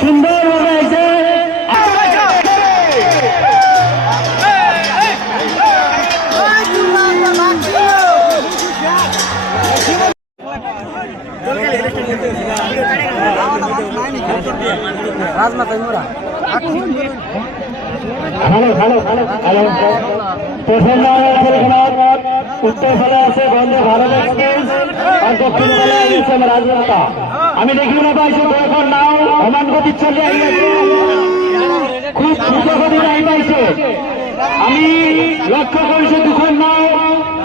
সুন্দরভাবে এসে উত্তর ফলে আছে বন্দে ভারত এক্সপ্রেস আর দক্ষিণ ফলে আছে রাজরাতা। আমি দেখি না পাইছি এখন নাও সমান গতি চলে আইছে, খুব দ্রুত গতি নাই পাইছে। আমি লক্ষ্য করছি দুখন নাও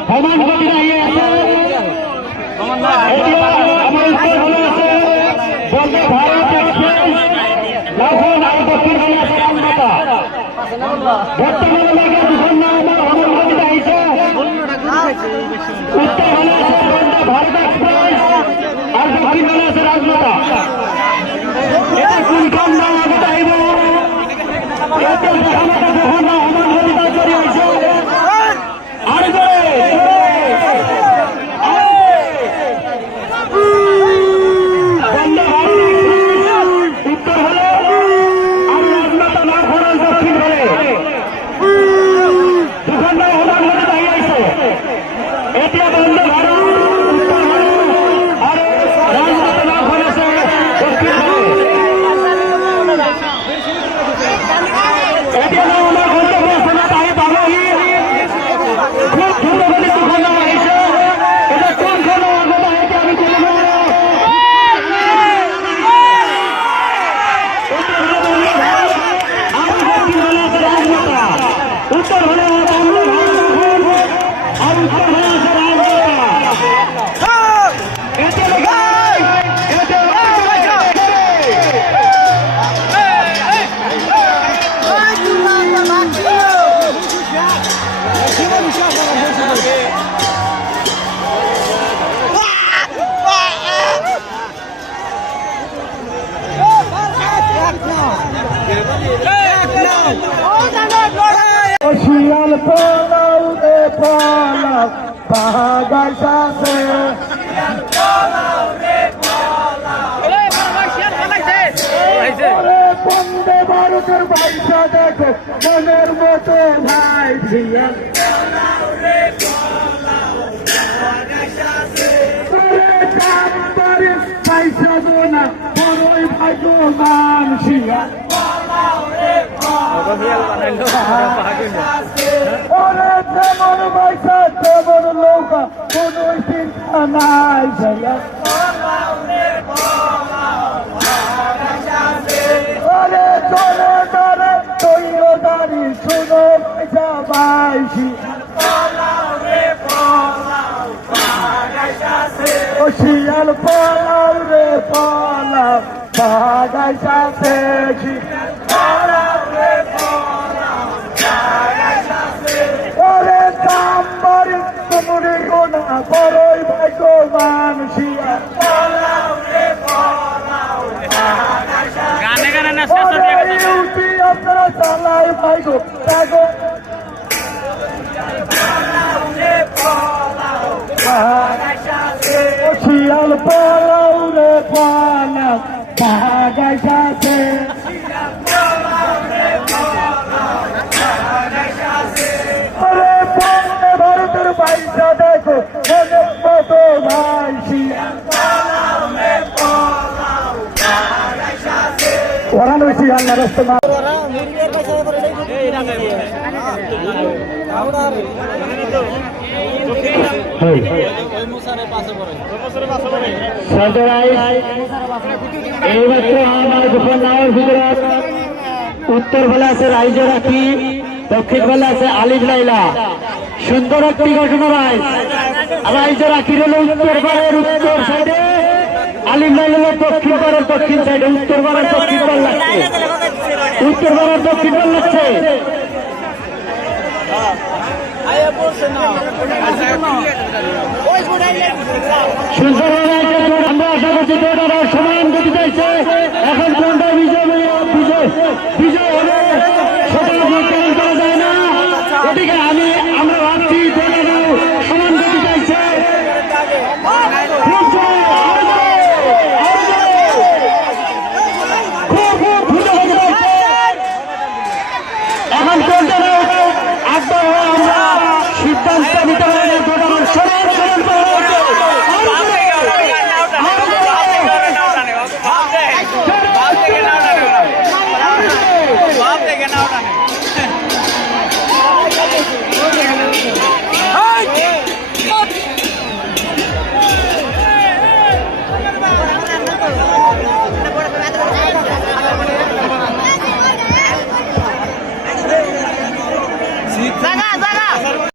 সমান গতি নাই আছে। আমার উত্তর ফলে আছে বন্দে ভারত এক্সপ্রেস, এখন আর দক্ষিণ ফলে আছে রাজরাতা। বর্তমানে লাগে দুখন নাও আমার সমান গতি আইছে। উত্তর ফলে আছে বন্দে ভারত এক্সপ্রেস আর দক্ষিণ ফলে আছে রাজরাতা। এটা কোনখান নাম আগে চাইব উত্তর হলে আর রাজনাতা না খরচ দক্ষিণ হলে দুখান নাম সমান হতে দাঁড়িয়েছে। এতিয়া বন্দে ভারত উত্তর হলে আর রাজনাতা না খরচে দক্ষিণ হলে এতিয়া নাম আমার গন্তব্য স্থানে তাই পাবহি। খুব দ্রুত গতি দুখান নাম আহিছে। এটা কোনখন আগত আহিছে আমি কব নোৱাৰো। উত্তর হলে আর উত্তর হলে আছে শিয়াল পোলাও রে পোলাও বাগাই সাথে বন্দে ভারতের বাইশা দেখো মনের মতো ভাই শিয়াল পয়সা দো না বড়ই ভাগ্যবান শিয়াল ওরে যেমন পয়সা তেমন নৌকা কোন চিন্তা নাই শিয়াল। ওরে চলে ধরে তৈর দাঁড়ি শুনো পয়সা ভাই ও শিয়াল পালাও রে পালাও বাগাই সাথে ওরে দাম্বার কুমুরি গোনা বড়ই ভাগ্যবান শিয়াল আপনারা চালাই ভাইগো শিয়াল পালাও রে পালাও বাগাই সাথে আরে বন্দে ভারতের বাইশা দেখো মনের মতো ভাই শিয়াল ওরা নয় শিয়াল না রাস্তা উত্তর বেলা আছে রাইজ রাখি, দক্ষিণ বেলা আছে আলিফ লাইলা। সুন্দর একটি ঘটনা ভাই, রাইজ রাখি হলো উত্তর পাড়ের উত্তর সাইডে, আলিফ লাইলা দক্ষিণ পাড়ের দক্ষিণ সাইডে। উত্তর পাড়ার দক্ষিণ পাড় লাগছে, উত্তর পাড়ার দক্ষিণ পাড় লাগছে। আমরা আশা করছি সমান গতি চাইছে। এখন কোনটা বিজয় বিজয়